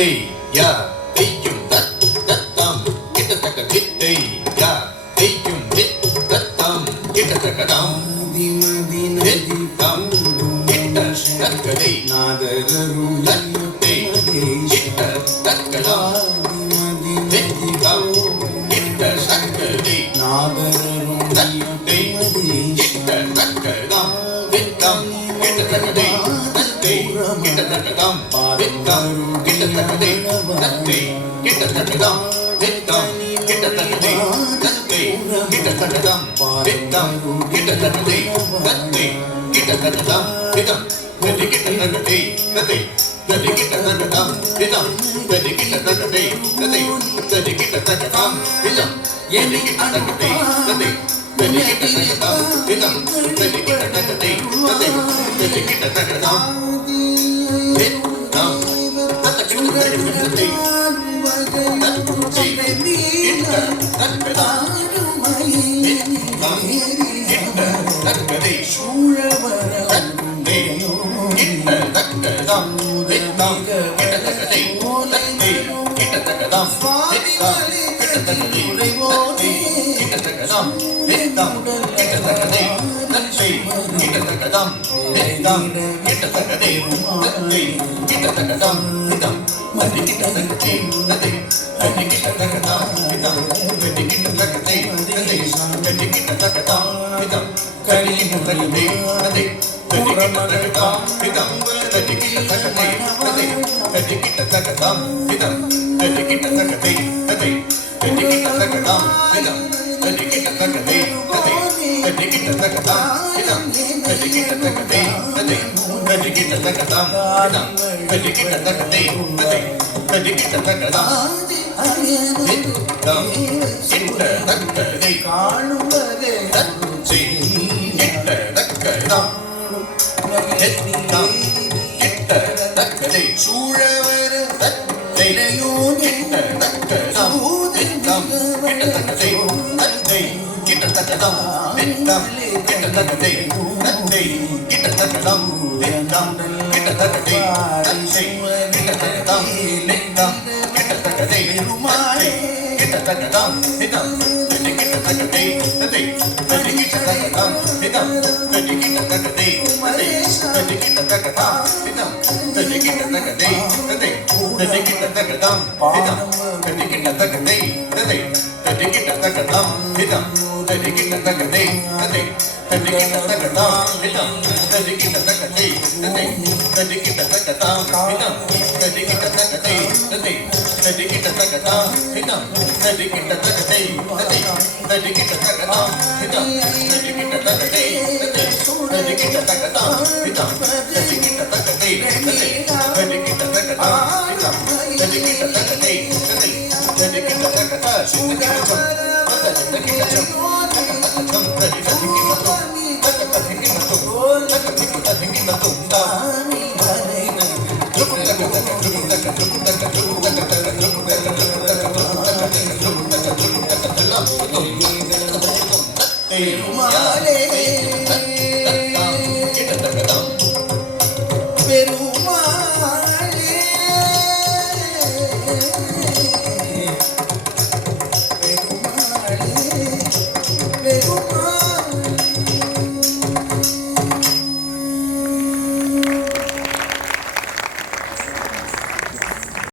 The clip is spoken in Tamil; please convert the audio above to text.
யா தெய்யும் தத்தம் கிட்டத்தக்க தித்தை யா தெய்யும் தத்தம் கிட்டத்தக்கதாம் தித்தம் கிட்ட தக்கதை நாதரருள் தத்தை கிட்ட தக்கதாம் தித்தம் கிட்ட சக்கதை நாதரருள் தத்தை கிட்ட தக்கதாம் தித்தம் கிட்ட தக்கதை தத்தை கிட்ட தக்கதாம் தித்தம் கிட்ட தக்கதை தத்தை கிட்ட தக்கதாம் தித்தம் கிட்ட தக்கதை தத்தை கிட்ட தக்கதாம் தித்தம் கிட்ட தக்கதை தத்தை கிட்ட தக்கதாம் தித்தம் தத்தை கிட்ட தக்கதை தத்தை தத்தை கிட்ட தக்கதாம் தித்தம் தத்தை கிட்ட தக்கதை தத்தை தத்தை கிட்ட தக்கதாம் தித்தம் ஏன் கிட்ட தக்கதை தத்தை தத்தை கிட்ட தக்கதாம் தித்தம் தத்தை கிட்ட தக்கதை தத்தை தத்தை கிட்ட தக்கதாம் தித்தம் தத்தை கிட்ட தக்கதை Hey,